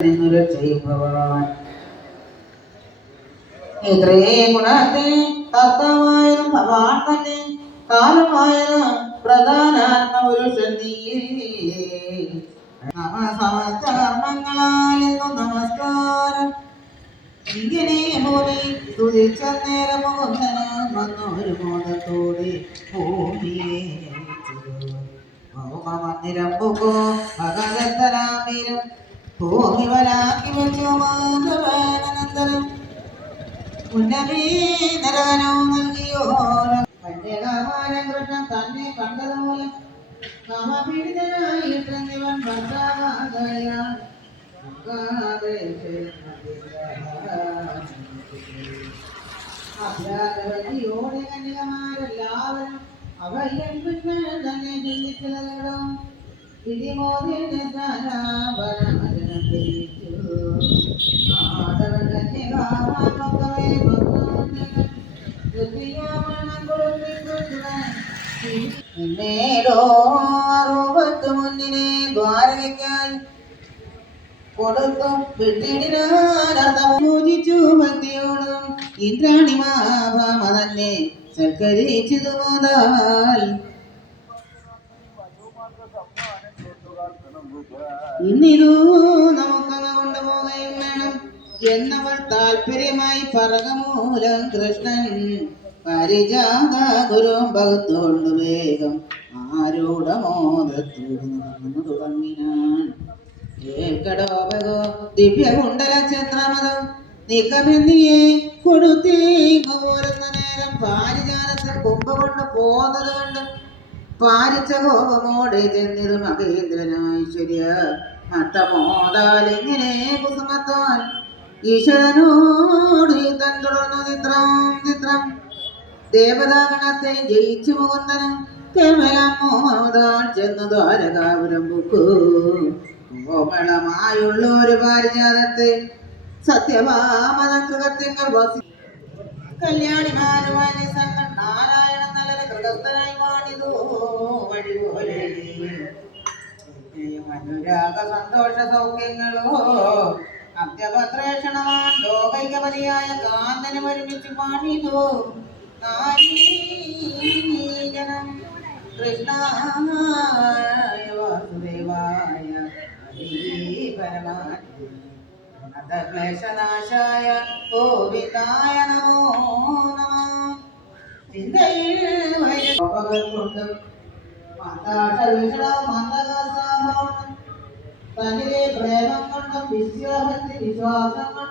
ഭഗവാൻ ഇത്രേ ഗുണത്തെ തത്വമായ ഭഗവാൻ തന്നെ കാലമായ പ്രധാനാത്മപുരുഷൻ സമസ്ത കർമ്മങ്ങളാൽ നമസ്കാരം ഇങ്ങനെ ഭൂമി തുതിച്ച നേരം വന്നൊരു മോദത്തോടെ ഭൂമിയെ മന്ദിരമ്പുക്കോ ഭഗവത്തരാമീരം ഭൂമി വരാക്കി വെച്ചു മാധവനന്തരം ഉന്നമേ നരകനോ നൽകിയോ പഞ്ചകാമാരം കൃഷ്ണൻ തന്നെ കണ്ടതുമൂലം കാമപീഡിതനായിട്ടെന്നിവൻ ഭർത്താവാകയാൽ അഭ്യാസവതിയോടെ കന്യകമാരെല്ലാവരും അവയ്യൻ കൃഷ്ണൻ തന്നെ ചിന്തിച്ചതും വിധിമോദിന്റെ സ്ഥാനാപനമജനം ജയിച്ചു ആദവൻ കന്യകാമാർക്കൊക്കവേ എന്നേരോ അറുപത്ത് മുന്നിനെ ദ്വാരകയ്ക്കായി കൊടുത്തു വിട്ടിടിനാനർത്ഥം പൂജിച്ചു ഭക്തിയോടും ഇന്ദ്രാണിമാഭാമ തന്നെ സൽക്കരിച്ചതു മുതൽ ഇന്നിതു നമുക്കങ്ങ കൊണ്ടുപോകുകയും വേണം എന്നവൾ താല്പര്യമായി പറകമൂലം കൃഷ്ണൻ പരിജാത ഗുരും ഭഗത്തുകൊണ്ട് വേഗം ആരൂഢമോദത്തോട് നടന്നു തുടങ്ങിനാൻ കേൾക്കടോ ഭഗോ ദിവ്യകുണ്ടല ചന്ദ്രമതം നിക്കമെന്നിയെ കൊടുത്തേങ്ങു പോരുന്ന നേരം പാരിജാതത്തിൽ കുമ്പ കൊണ്ട് പോന്നത് കണ്ട് പാലിച്ച കോപമോടെ ചെന്നിത് മഹേന്ദ്രനാശ്വര്യ മത്തമോതാലിങ്ങനെ കുസുമത്താൽ ഈശ്വരനോട് യുദ്ധം തുടർന്നു ചിത്രം ദേവതാഗണത്തെ ജയിച്ചു മുകുന്ദനും കേവലമോദാൻ ചെന്നു ദ്വാരകാപുരം ബുക്കു കോമളമായുള്ള ഒരു പാരിജാതത്തെ സത്യഭാമതൃകത്തിങ്ങൾ വസി കല്യാണിമാരുമായി സംഘം നാരായണ നല്ലൊരു ഗൃഹസ്ഥനായി വാണിതോ വഴിപോലെ അനുരാഗ സന്തോഷ സൗഖ്യങ്ങളോ അത്യപത്രേഷണമാൻ ലോകൈകപതിയായ കാന്തനും ഒരുമിച്ച് പാണിതോ നാരീജനം കൃഷ്ണായ വാസുദേവായ ക്ലേശനാശായ ഗോവിന്ദായ നമോ നമ ചിന്തയിൽ കൊണ്ടും തന്നിലെ പ്രേമം കൊണ്ടും വിശ്വാസം കൊണ്ടും